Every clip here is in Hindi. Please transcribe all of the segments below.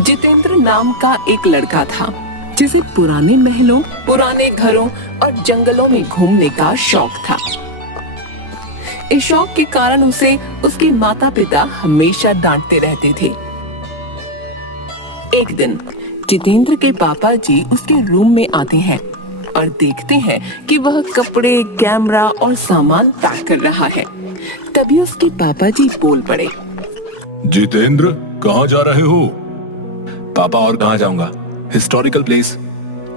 जितेंद्र नाम का एक लड़का था जिसे पुराने महलों, पुराने घरों और जंगलों में घूमने का शौक था। इस शौक के कारण उसे उसके माता पिता हमेशा डांटते रहते थे। एक दिन जितेंद्र के पापा जी उसके रूम में आते हैं और देखते हैं कि वह कपड़े, कैमरा और सामान पैक कर रहा है। तभी उसके पापा जी बोल पड़े, जितेंद्र, कहाँ जा रहे हो? पापा, और कहाँ जाऊंगा, हिस्टोरिकल प्लेस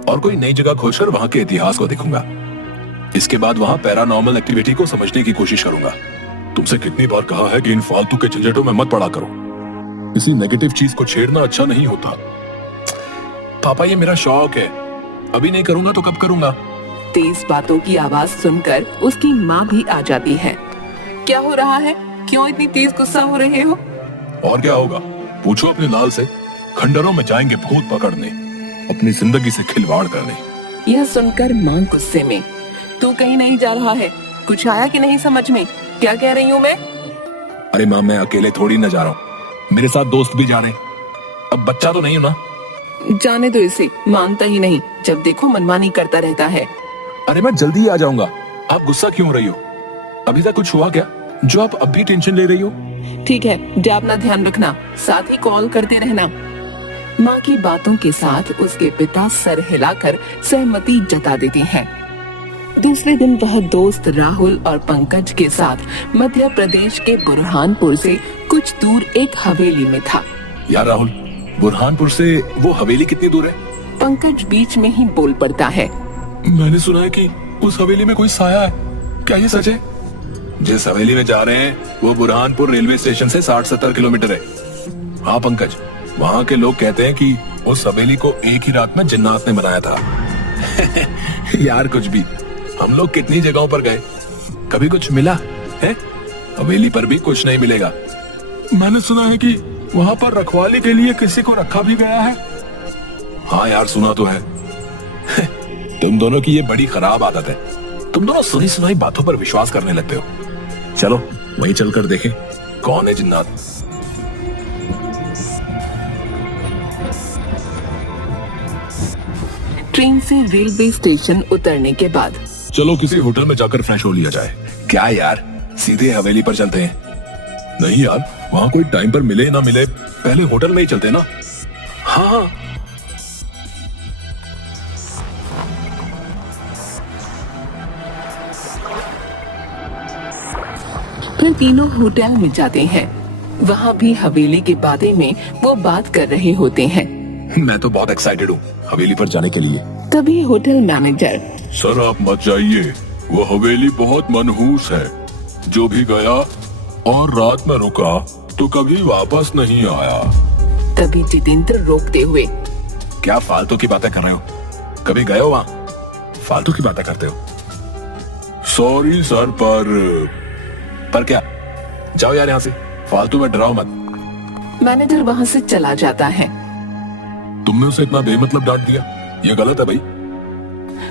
और कोई नई जगह खोजकर वहाँ के इतिहास को देखूंगा। इसके बाद वहाँ पैरानॉर्मल एक्टिविटी को समझने की कोशिश करूंगा। तुमसे कितनी बार कहा है कि इन फालतू के झंझटों में मत पड़ा करो। किसी नेगेटिव चीज को छेड़ना अच्छा नहीं होता। पापा, ये मेरा शौक है, अभी नहीं करूंगा तो कब करूंगा? तेज बातों की आवाज सुनकर उसकी माँ भी आ जाती है। क्या हो रहा है? क्यों इतनी तेज गुस्सा हो रहे हो? और क्या होगा, पूछो अपने लाल से। खंडरों में जाएंगे भूत पकड़ने, अपनी जिंदगी से खिलवाड़ करने। यह सुनकर माँ गुस्से में, तू कहीं नहीं जा रहा है? कुछ आया कि नहीं समझ में? क्या कह रही हूँ मैं? अरे माँ, मैं अकेले थोड़ी न जा रहा हूँ, मेरे साथ दोस्त भी जा रहे हैं। अब बच्चा तो नहीं हूँ ना। जाने दो इसे, मानता ही नहीं, जब देखो मनमानी करता रहता है। अरे मैं जल्दी आ जाऊंगा, आप गुस्सा क्यों हो रही हो? अभी तक कुछ हुआ क्या जो आप अब भी टेंशन ले रही हो? ठीक है, जा अपना ध्यान रखना, साथ ही कॉल करते रहना। माँ की बातों के साथ उसके पिता सर हिलाकर सहमति जता देते हैं। दूसरे दिन वह दोस्त राहुल और पंकज के साथ मध्य प्रदेश के बुरहानपुर से कुछ दूर एक हवेली में था। यार राहुल, बुरहानपुर से वो हवेली कितनी दूर है? पंकज बीच में ही बोल पड़ता है, मैंने सुना है कि उस हवेली में कोई साया है, क्या ये सच है? जिस हवेली में जा रहे हैं वो बुरहानपुर रेलवे स्टेशन से 60-70 किलोमीटर है। हाँ पंकज, वहाँ के लोग कहते हैं कि उस हवेली को एक ही रात में जिन्नात ने बनाया था। यार कुछ भी, हम लोग कितनी जगहों पर गए, कभी कुछ मिला है? हवेली पर भी कुछ नहीं मिलेगा। मैंने सुना है कि वहाँ पर रखवाली के लिए किसी को रखा भी गया है। हाँ यार, सुना तो है। तुम दोनों की ये बड़ी खराब आदत है, तुम दोनों सुनी सुनाई बातों पर विश्वास करने लगते हो। चलो वहीं चलकर देखें कौन है जिन्नात। ट्रेन से रेलवे स्टेशन उतरने के बाद चलो किसी होटल में जाकर फ्रेश हो लिया जाए। क्या यार, सीधे हवेली पर चलते हैं? नहीं यार, वहाँ कोई टाइम पर मिले ना मिले, पहले होटल में ही चलते ना। हाँ फिर तीनों होटल में जाते हैं। वहाँ भी हवेली के बारे में वो बात कर रहे होते हैं। मैं तो बहुत एक्साइटेड हूँ हवेली पर जाने के लिए। तभी होटल मैनेजर, सर आप मत जाइए, वो हवेली बहुत मनहूस है। जो भी गया और रात में रुका तो कभी वापस नहीं आया। तभी जितेंद्र रोकते हुए, क्या फालतू की बातें कर रहे हो? कभी गए हो वहाँ? फालतू की बातें करते हो। सॉरी सर, पर क्या? जाओ यार यहाँ से, फालतू में डराओ मत। मैनेजर वहाँ से चला जाता है। तुमने उसे इतना बेमतलब डांट दिया, ये गलत है भाई।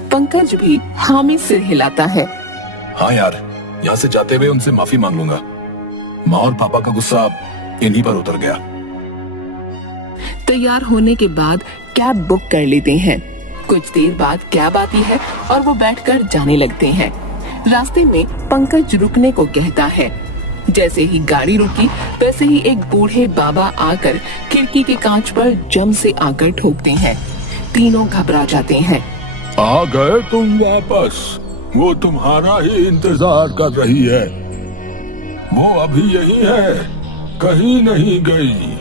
पंकज भी हामी सिर हिलाता है। हाँ यार, यहाँ से जाते हुए उनसे माफी मांग लूंगा। माँ और पापा का गुस्सा इन्हीं पर उतर गया। तैयार होने के बाद कैब बुक कर लेते हैं। कुछ देर बाद कैब आती है और वो बैठकर जाने लगते हैं। रास्ते में पंकज रुकने को कहता है। जैसे ही गाड़ी रुकी वैसे ही एक बूढ़े बाबा आकर खिड़की के कांच पर जम से आकर ठोकते हैं। तीनों घबरा जाते हैं। आ गए तुम वापस, वो तुम्हारा ही इंतजार कर रही है। वो अभी यही है, कहीं नहीं गई।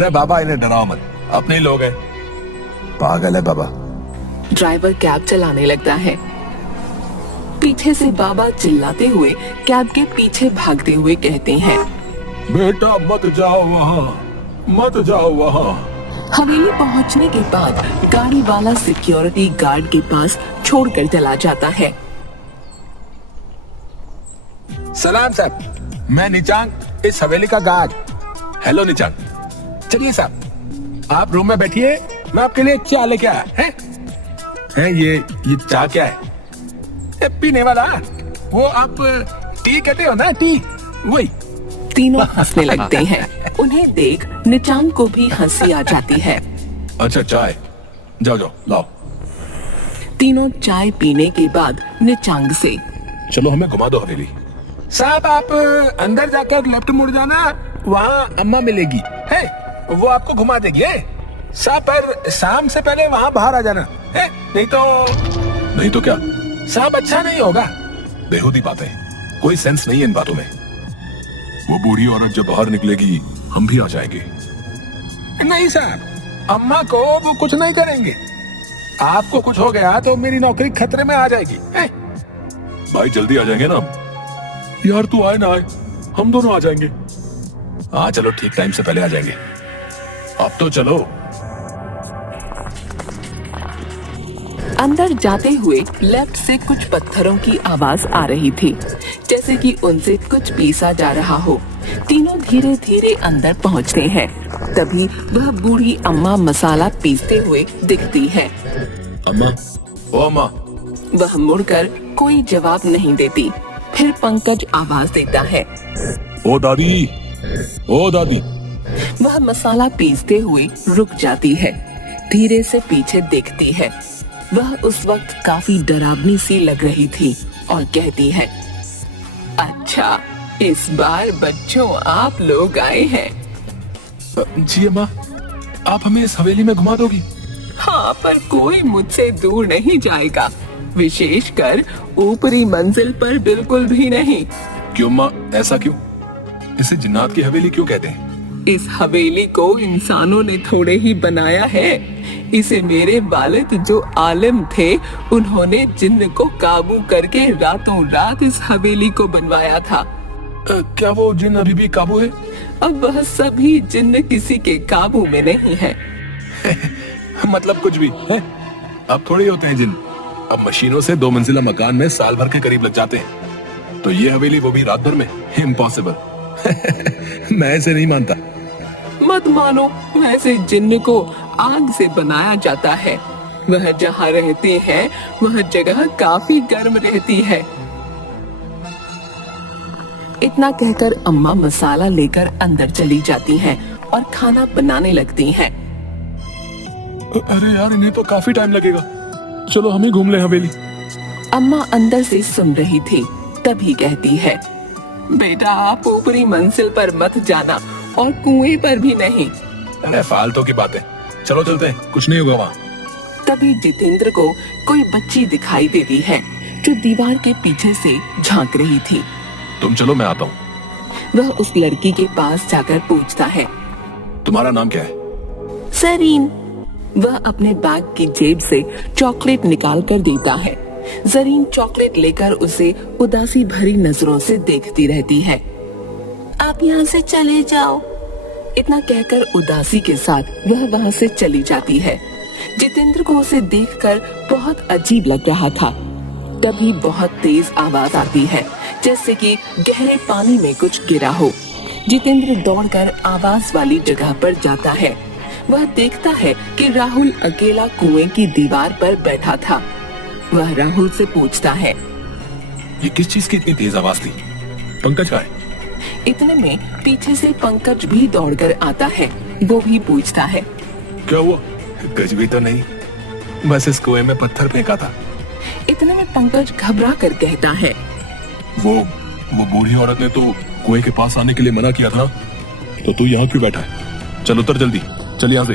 रे बाबा, इन्हें डराओ मत, अपने लोग हैं। पागल है बाबा। ड्राइवर कैब चलाने लगता है। पीछे से बाबा चिल्लाते हुए कैब के पीछे भागते हुए कहते हैं, बेटा मत जाओ वहाँ, मत जाओ वहाँ। हवेली पहुँचने के बाद गाड़ी वाला सिक्योरिटी गार्ड के पास छोड़कर चला जाता है। सलाम साहब, मैं निचांग, इस हवेली का गार्ड। हेलो निचांग, चलिए साहब आप रूम में बैठिए, मैं आपके लिए चाय लेके आया है। ये चाय क्या है? पीने वाला, वो आप टी कहते हो ना, टी, वही। तीनों हंसने लगते हैं। उन्हें देख निचांग को भी हंसी आ जाती है। अच्छा चाय, जाओ जाओ लाओ। तीनों चाय पीने के बाद निचांग से, चलो हमें घुमा दो हवेली। साहब आप अंदर जाकर लेफ्ट मुड़ जाना, वहाँ अम्मा मिलेगी है, वो आपको घुमा देगी है साहब, पर शाम से पहले वहाँ बाहर आ जाना है, नहीं तो क्या साहब अच्छा नहीं होगा। बेहूदी बातें, कोई सेंस नहीं है इन बातों में। वो बूढ़ी औरत जब बाहर निकलेगी हम भी आ जाएंगे। नहीं साहब, अम्मा को वो कुछ नहीं करेंगे, आपको कुछ हो गया तो मेरी नौकरी खतरे में आ जाएगी है? भाई जल्दी आ जाएंगे ना यार, तू आए ना आए हम दोनों आ जाएंगे। हाँ चलो ठीक टाइम से पहले आ जाएंगे, अब तो चलो। अंदर जाते हुए लेफ्ट से कुछ पत्थरों की आवाज आ रही थी, जैसे कि उनसे कुछ पीसा जा रहा हो। तीनों धीरे धीरे अंदर पहुंचते हैं। तभी वह बूढ़ी अम्मा मसाला पीसते हुए दिखती है। अम्मा, ओ अम्मा। वह मुड़कर कोई जवाब नहीं देती। फिर पंकज आवाज देता है, ओ दादी, ओ दादी। वह मसाला पीसते हुए रुक जाती है, धीरे से पीछे देखती है। वह उस वक्त काफी डरावनी सी लग रही थी और कहती है, अच्छा इस बार बच्चों आप लोग आए हैं। जी अम्मा, आप हमें इस हवेली में घुमा दोगी? हाँ, पर कोई मुझसे दूर नहीं जाएगा, विशेषकर ऊपरी मंजिल पर बिल्कुल भी नहीं। क्यों अम्मा, ऐसा क्यों? इसे जिन्नात की हवेली क्यों कहते हैं? इस हवेली को इंसानों ने थोड़े ही बनाया है। इसे मेरे वालिद जो आलिम थे, उन्होंने जिन्न को काबू करके रातों रात इस हवेली को बनवाया था। क्या वो जिन्न अभी भी काबू है? अब वह सभी जिन्न किसी के काबू में नहीं है। मतलब कुछ भी है? अब थोड़ी होते हैं जिन्न, अब मशीनों से 2 मंजिला मकान में साल भर के करीब लग जाते हैं। तो ये हवेली वो भी रात भर में? इम्पॉसिबल। मैं इसे नहीं मानता। मत मानो, वैसे जिन्न को आग से बनाया जाता है। वह जहाँ रहते हैं वह जगह काफी गर्म रहती है। इतना कहकर अम्मा मसाला लेकर अंदर चली जाती हैं और खाना बनाने लगती हैं। अरे यार, इन्हें तो काफी टाइम लगेगा, चलो हम ही घूम ले हवेली। अम्मा अंदर से सुन रही थी, तभी कहती है, बेटा आप ऊपरी मंजिल पर मत जाना और कुएं पर भी नहीं। अरे फालतू की बातें, चलो चलते हैं, कुछ नहीं होगा वहाँ। तभी जितेंद्र को कोई बच्ची दिखाई देती है जो दीवार के पीछे से झांक रही थी। तुम चलो, मैं आता हूँ। वह उस लड़की के पास जाकर पूछता है, तुम्हारा नाम क्या है? जरीन। वह अपने बैग की जेब से चॉकलेट निकाल कर देता है। जरीन चॉकलेट लेकर उसे उदासी भरी नजरों से देखती रहती है। आप यहाँ से चले जाओ। इतना कहकर उदासी के साथ वह वहाँ से चली जाती है। जितेंद्र को उसे देखकर बहुत अजीब लग रहा था। तभी बहुत तेज आवाज आती है, जैसे कि गहरे पानी में कुछ गिरा हो। जितेंद्र दौड़कर आवाज वाली जगह पर जाता है। वह देखता है कि राहुल अकेला कुएं की दीवार पर बैठा था। वह राहुल से पूछता है, ये किस चीज की इतनी तेज आवाज थी? पंकज कहाँ है? इतने में पीछे से पंकज भी दौड़कर आता है। वो भी पूछता है, क्या हुआ? कुछ भी तो नहीं, बस इस कुएं में पत्थर फेंका था। इतने में पंकज घबरा कर कहता है, वो बूढ़ी औरत ने तो कुएं के पास आने के लिए मना किया था, तो तू यहाँ क्यों बैठा है? चल उतर जल्दी, चल यहाँ से।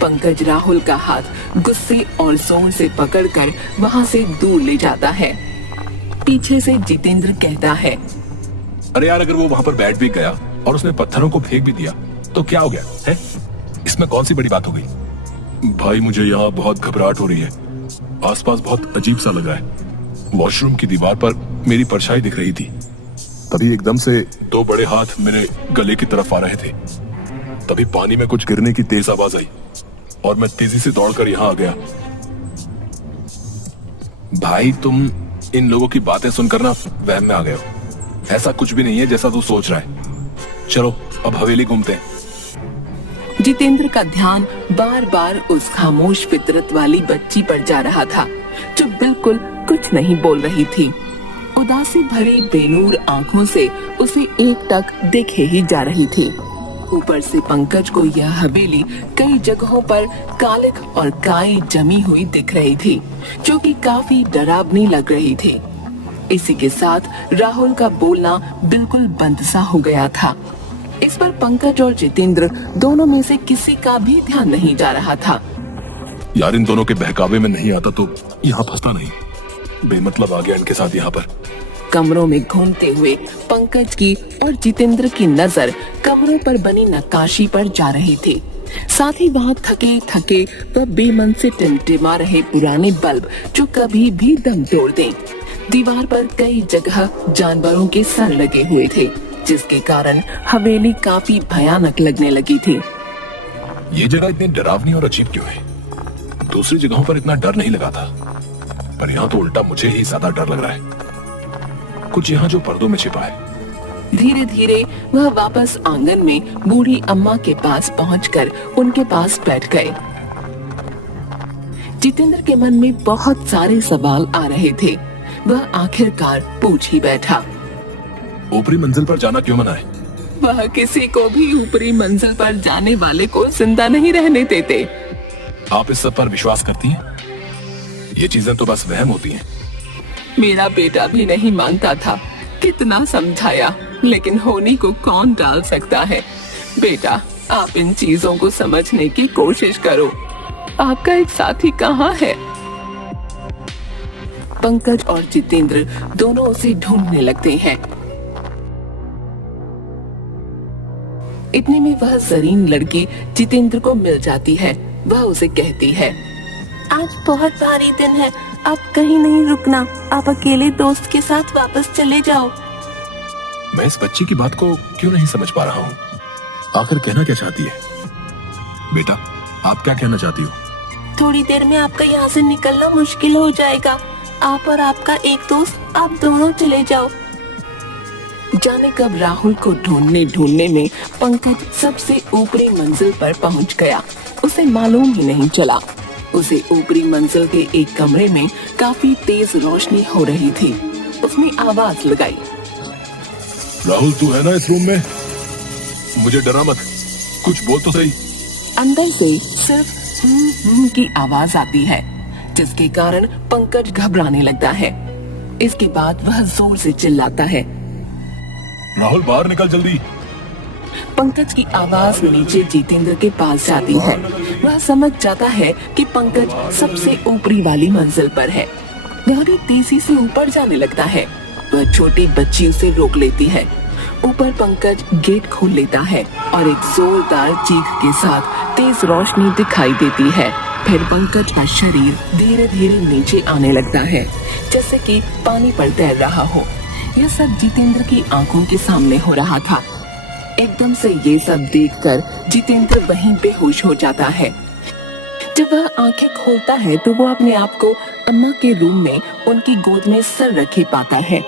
पंकज राहुल का हाथ गुस्से और जोर से पकड़कर वहाँ से दूर ले जाता है। पीछे से जितेंद्र कहता है, अरे यार, अगर वो वहाँ पर बैठ भी गया और उसने पत्थरों को फेंक भी दिया तो क्या हो गया है? इसमें कौन सी बड़ी बात हो गई? भाई मुझे यहाँ बहुत घबराहट हो रही है, आसपास बहुत अजीब सा लग रहा है। वॉशरूम की दीवार पर मेरी परछाई दिख रही थी, तभी एकदम से 2 बड़े हाथ मेरे गले की तरफ आ रहे थे। तभी पानी में कुछ गिरने की तेज आवाज आई और मैं तेजी से दौड़कर यहाँ आ गया। भाई तुम इन लोगों की बातें सुनकर ना वहम में आ गए हो। ऐसा कुछ भी नहीं है जैसा तू सोच रहा है। चलो अब हवेली घूमते हैं। जितेंद्र का ध्यान बार बार उस खामोश फितरत वाली बच्ची पर जा रहा था जो बिल्कुल कुछ नहीं बोल रही थी। उदासी भरी बेनूर आंखों से उसे एक टक देखे ही जा रही थी। ऊपर से पंकज को यह हवेली कई जगहों पर कालिख और काई जमी हुई दिख रही थी, जो कि काफी डरावनी लग रही थी। इसी के साथ राहुल का बोलना बिल्कुल बंद सा हो गया था। इस पर पंकज और जितेंद्र दोनों में से किसी का भी ध्यान नहीं जा रहा था। यार इन दोनों के बहकावे में नहीं आता तो यहाँ फंसता नहीं, बेमतलब आ गया इनके साथ यहाँ पर। कमरों में घूमते हुए पंकज की और जितेंद्र की नजर कमरों पर बनी नक्काशी पर जा रही थी। साथ ही वहाँ थके थके व बेमन से टिमटिमा रहे पुराने बल्ब जो कभी भी दम तोड़ दें। दीवार पर कई जगह जानवरों के सर लगे हुए थे, जिसके कारण हवेली काफी भयानक लगने लगी थी। ये जगह इतनी डरावनी और अजीब क्यों है? दूसरी जगहों पर इतना डर नहीं लगा था, पर यहाँ तो उल्टा मुझे ही ज्यादा डर लग रहा है। कुछ यहाँ जो पर्दों में छिपा है। धीरे धीरे वह वापस आंगन में बूढ़ी अम्मा के पास पहुंचकर उनके पास बैठ गए। जितेंद्र के मन में बहुत सारे सवाल आ रहे थे। वह आखिरकार पूछ ही बैठा, ऊपरी मंजिल पर जाना क्यों मना है? वह किसी को भी ऊपरी मंजिल पर जाने वाले को जिंदा नहीं रहने देते। आप इस सब पर विश्वास करती हैं? ये चीजें तो बस वहम होती हैं। मेरा बेटा भी नहीं मानता था, कितना समझाया, लेकिन होनी को कौन डाल सकता है। बेटा, आप इन चीजों को समझने की कोशिश करो। आपका एक साथी कहाँ है? पंकज और जितेंद्र दोनों उसे ढूंढने लगते हैं। इतने में वह जरीन लड़की जितेंद्र को मिल जाती है। वह उसे कहती है, आज बहुत भारी दिन है, आप कहीं नहीं रुकना, आप अकेले दोस्त के साथ वापस चले जाओ। मैं इस बच्ची की बात को क्यों नहीं समझ पा रहा हूँ? आखिर कहना क्या चाहती है? बेटा, आप क्या कहना चाहती हो? थोड़ी देर में आपका यहाँ से निकलना मुश्किल हो जाएगा। आप और आपका एक दोस्त, आप दोनों चले जाओ। जाने कब राहुल को ढूंढने ढूंढने में पंकज सबसे ऊपरी मंजिल पर पहुंच गया। उसे मालूम ही नहीं चला। उसे ऊपरी मंजिल के एक कमरे में काफी तेज रोशनी हो रही थी। उसने आवाज लगाई, राहुल तू है ना इस रूम में? मुझे डरा मत, कुछ बोल तो सही। अंदर से सिर्फ की आवाज आती है, जिसके कारण पंकज घबराने लगता है। इसके बाद वह जोर से चिल्लाता है, राहुल बाहर निकल जल्दी। पंकज की आवाज नीचे जितेंद्र के पास जाती है। वह समझ जाता है कि पंकज सबसे ऊपरी वाली मंजिल पर है। वह भी तेजी से ऊपर जाने लगता है। वह छोटी बच्ची उसे रोक लेती है। ऊपर पंकज गेट खोल लेता है और एक जोरदार चीख के साथ तेज रोशनी दिखाई देती है। फिर पंकज का शरीर धीरे धीरे नीचे आने लगता है, जैसे कि पानी पर तैर रहा हो। यह सब जितेंद्र की आंखों के सामने हो रहा था। एकदम से ये सब देखकर जितेंद्र वहीं बेहोश हो जाता है। जब वह आंखें खोलता है तो वो अपने आप को अम्मा के रूम में उनकी गोद में सर रखे पाता है।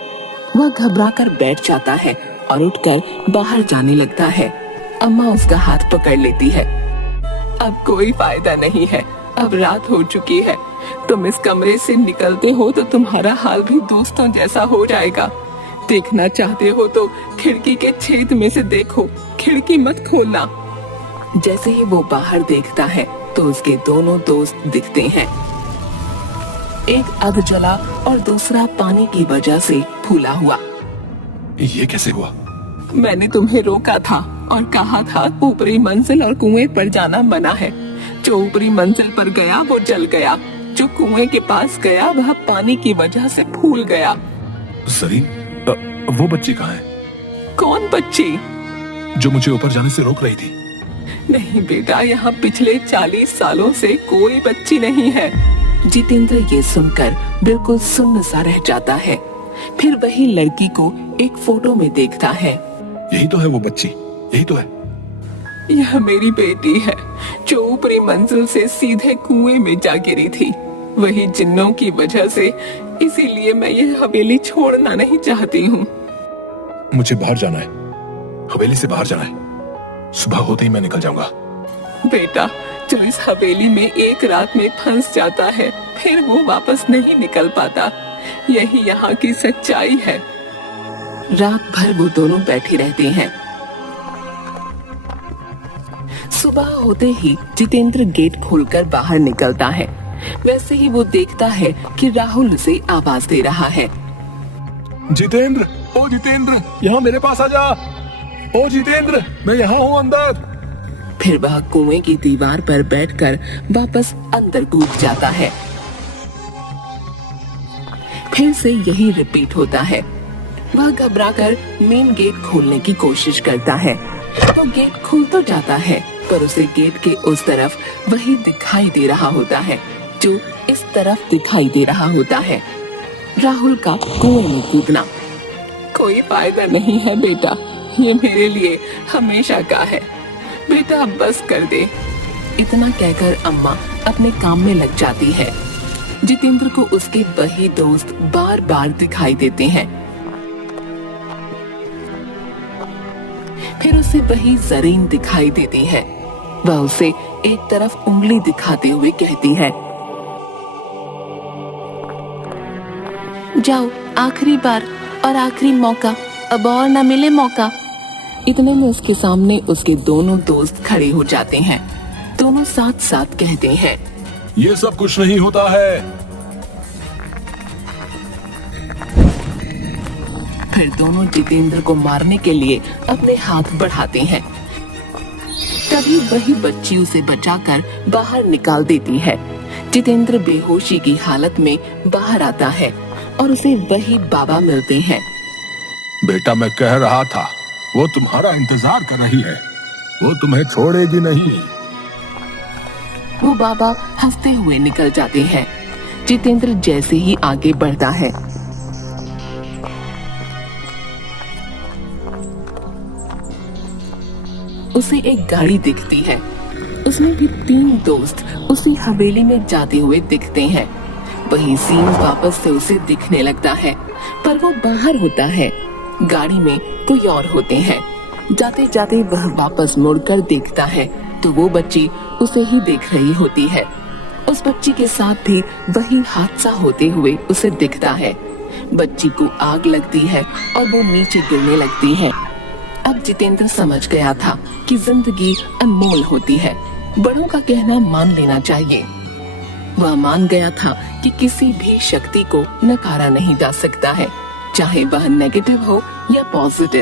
वह घबराकर बैठ जाता है और उठकर बाहर जाने लगता है। अम्मा उसका हाथ पकड़ लेती है। अब कोई फायदा नहीं है, अब रात हो चुकी है। तुम इस कमरे से निकलते हो तो तुम्हारा हाल भी दोस्तों जैसा हो जाएगा। देखना चाहते हो तो खिड़की के छेद में से देखो, खिड़की मत खोलना। जैसे ही वो बाहर देखता है तो उसके दोनों दोस्त दिखते हैं। एक अध जला और दूसरा पानी की वजह से फूला हुआ। ये कैसे हुआ? मैंने तुम्हें रोका था और कहा था ऊपरी मंजिल और कुएं पर जाना मना है। जो ऊपरी मंजिल पर गया वो जल गया, जो कुएं के पास गया वह पानी की वजह से फूल गया। सरीन, वो बच्ची कहाँ है? कौन बच्ची? जो मुझे ऊपर जाने से रोक रही थी। नहीं बेटा, यहाँ पिछले 40 सालों से कोई बच्ची नहीं है। जितेंद्र ये सुनकर बिल्कुल सुन्न सा रह जाता है। फिर वही लड़की को एक फोटो में देखता है। यही तो है वो बच्ची, यही तो है। यह मेरी बेटी है जो ऊपरी मंजिल से सीधे कुएं में जा गिरी थी, वही जिन्नों की वजह से। इसीलिए मैं यह हवेली छोड़ना नहीं चाहती हूँ। मुझे बाहर जाना है, हवेली से बाहर जाना है। सुबह होते ही मैं निकल जाऊंगा। बेटा, जो इस हवेली में एक रात में फंस जाता है फिर वो वापस नहीं निकल पाता। यही यहाँ की सच्चाई है। रात भर वो दोनों बैठे रहते हैं। सुबह होते ही जितेंद्र गेट खोलकर बाहर निकलता है। वैसे ही वो देखता है कि राहुल उसे आवाज दे रहा है। जितेंद्र, ओ जितेंद्र, यहाँ मेरे पास आ जा। ओ जितेंद्र, मैं यहाँ हूँ अंदर। फिर वह कुएं की दीवार पर बैठकर वापस अंदर कूद जाता है। फिर से यही रिपीट होता है। वह घबराकर मेन गेट खोलने की कोशिश करता है तो गेट खुल तो जाता है, पर उसे गेट के उस तरफ वही दिखाई दे रहा होता है जो इस तरफ दिखाई दे रहा होता है। राहुल का कुएं में कूदना। कोई फायदा नहीं है बेटा, ये मेरे लिए हमेशा का है। बेटा बस कर दे। इतना कहकर अम्मा अपने काम में लग जाती है। जितेंद्र को उसके वही दोस्त बार बार दिखाई देते हैं। फिर उसे वही जरीन दिखाई देती है। वह उसे एक तरफ उंगली दिखाते हुए कहती है, जाओ, आखिरी बार और आखिरी मौका, अब और न मिले मौका। इतने में उसके सामने उसके दोनों दोस्त खड़े हो जाते हैं। दोनों साथ साथ कहते हैं, ये सब कुछ नहीं होता है। फिर दोनों जितेंद्र को मारने के लिए अपने हाथ बढ़ाते हैं। तभी वही बच्ची उसे बचाकर बाहर निकाल देती है। जितेंद्र बेहोशी की हालत में बाहर आता है और उसे वही बाबा मिलते हैं। बेटा, मैं कह रहा था, वो तुम्हारा इंतजार कर रही है, वो तुम्हें छोड़ेगी नहीं। वो बाबा हंसते हुए निकल जाते हैं। जितेंद्र जैसे ही आगे बढ़ता है, उसे एक गाड़ी दिखती है। उसमें भी 3 दोस्त उसी हवेली में जाते हुए दिखते हैं। वही सीन वापस से उसे दिखने लगता है, पर वो बाहर होता है। गाड़ी में कोई और होते हैं। जाते जाते वह वापस मुड़कर देखता है तो वो बच्ची उसे ही देख रही होती है। उस बच्ची के साथ भी वही हादसा होते हुए उसे दिखता है। बच्ची को आग लगती है और वो नीचे गिरने लगती है। अब जितेंद्र समझ गया था कि जिंदगी अनमोल होती है, बड़ों का कहना मान लेना चाहिए। वह मान गया था कि किसी भी शक्ति को नकारा नहीं जा सकता है, चाहे वह नेगेटिव हो या पॉजिटिव।